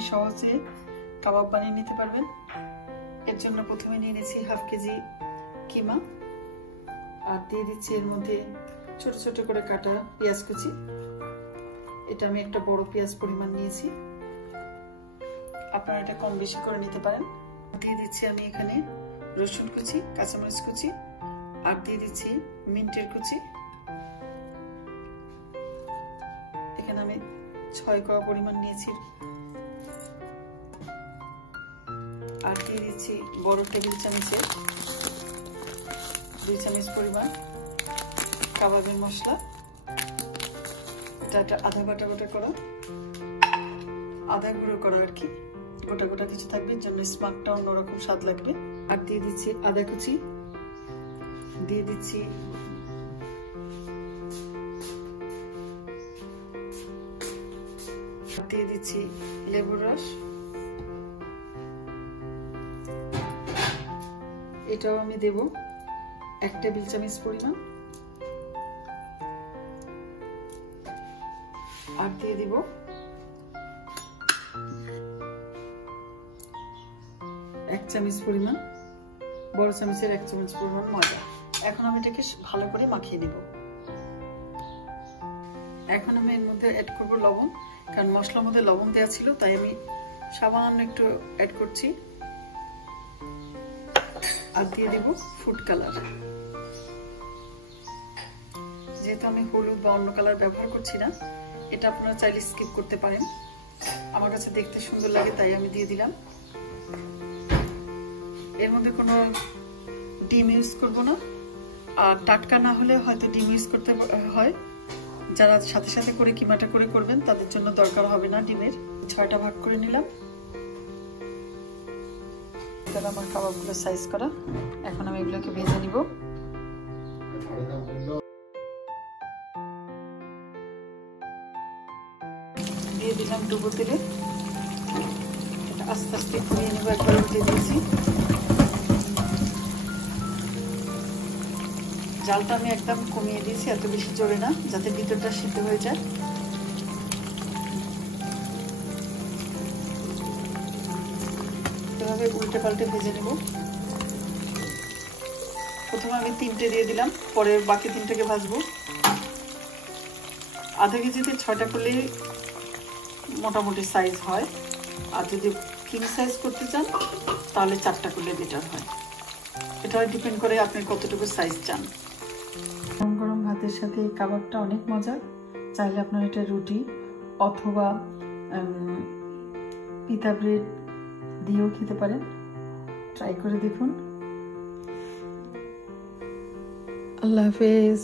খুবই সহজে কাবাব বানিয়ে নিতে পারবেন। এর জন্য প্রথমে নিয়ে নিয়েছি হাফ কেজি কিমা, আর দিয়ে দিচ্ছি এর মধ্যে ছোট ছোট করে কাটা পেঁয়াজ কুচি। এটা আমি একটা বড় পেঁয়াজ পরিমাণ নিয়েছি, আপনারা এটা কম বেশি করে নিতে পারেন। দিয়ে দিচ্ছি আমি এখানে রসুন কুচি, কাঁচামরিচ কুচি, আর দিয়ে দিচ্ছি মিন্টের কুচি। এখানে আমি 6 কোয়া পরিমাণ নিয়েছি। আর দিয়ে দিচ্ছি বড় টেবিল চামচের 2 চামচ পরিমাণ কাবাবের মশলা। এটা আধা গোটা গোটা করা, আধা গুঁড়ো করা আর কি, গোটা গোটা কিছু থাকবে, এর জন্য স্মাকটা অন্যরকম স্বাদ লাগবে। আর দিয়ে দিচ্ছি আদা কুচি, দিয়ে দিচ্ছি লেবুর রস, এটাও আমি দেব 1 টেবিল চামচ পরিমাণ। আর দিয়ে দিব 1 চামচ পরিমাণ, বড় চামচের 1 চামচ পরিমাণ ময়দা। এখন আমি এটাকে ভালো করে মাখিয়ে নেব। এখন আমি এর মধ্যে অ্যাড করব লবণ, কারণ মশলার মধ্যে লবণ দেওয়া ছিল, তাই আমি সামান্য একটু অ্যাড করছি। আর দিয়ে দেব ফুড কালার। যেহেতু আমি হলুদ বা অন্য কালার ব্যবহার করছি না, এটা আপনারা চাইলে স্কিপ করতে পারেন, আমার কাছে দেখতে সুন্দর লাগে তাই আমি দিয়ে দিলাম। এর মধ্যে কোনো ডিম ইউজ করব না, আর টাটকা না হলে হয়তো ডিম ইউজ করতে হয়। যারা সাথে সাথে করে কিমাটা করে করবেন তাদের জন্য দরকার হবে না ডিমের। 6টা ভাগ করে নিলাম। এটা আমার কাবাবগুলো সাইজ করা। এখন আমি এগুলোকে ভেজে নিব। দিয়ে দিলাম ডুবো তেলে, এটা আস্তে আস্তে কমিয়ে নেব। একবার উল্টে দিয়েছি। জালটা আমি একদম কমিয়ে দিয়েছি, এত বেশি জোরে না, যাতে ভিতরটা সিদ্ধ হয়ে যায়। এভাবে উল্টে পাল্টে ভেজে নেব। প্রথমে আমি 3টে দিয়ে দিলাম, পরে বাকি 3টাকে ভাজবো। আধা কেজিতে 6টা করলে মোটামুটি সাইজ হয়, আর যদি কিং সাইজ করতে চান তাহলে 4টা করলে বেটার হয়। এটা ডিপেন্ড করে আপনি কতটুকু সাইজ চান। গরম গরম ভাতের সাথে এই কাবাবটা অনেক মজার। চাইলে আপনার এটা রুটি অথবা পিতা ব্রেড দিয়েও খেতে পারেন। ট্রাই করে দেখুন। আল্লাহ হাফেজ।